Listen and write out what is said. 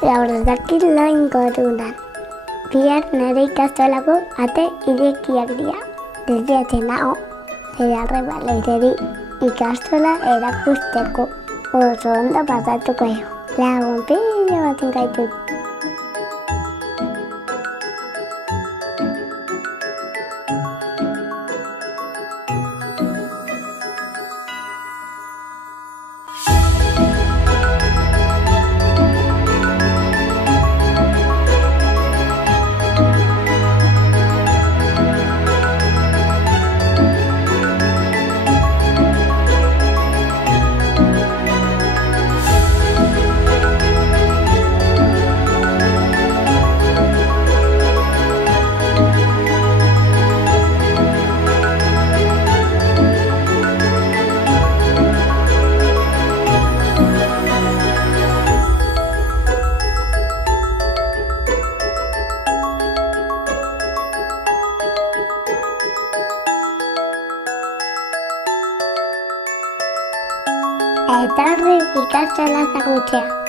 Gaur ez dakit lo ingorunan. Bihar nire ikastolako ate irekiak dira. Desbiatzen nago, nire arrebalereri ikastola erakusteko. Oso ondo pasatuko jo. Lagun pilo baten gaitut. Etorri ikastola ezagutzea.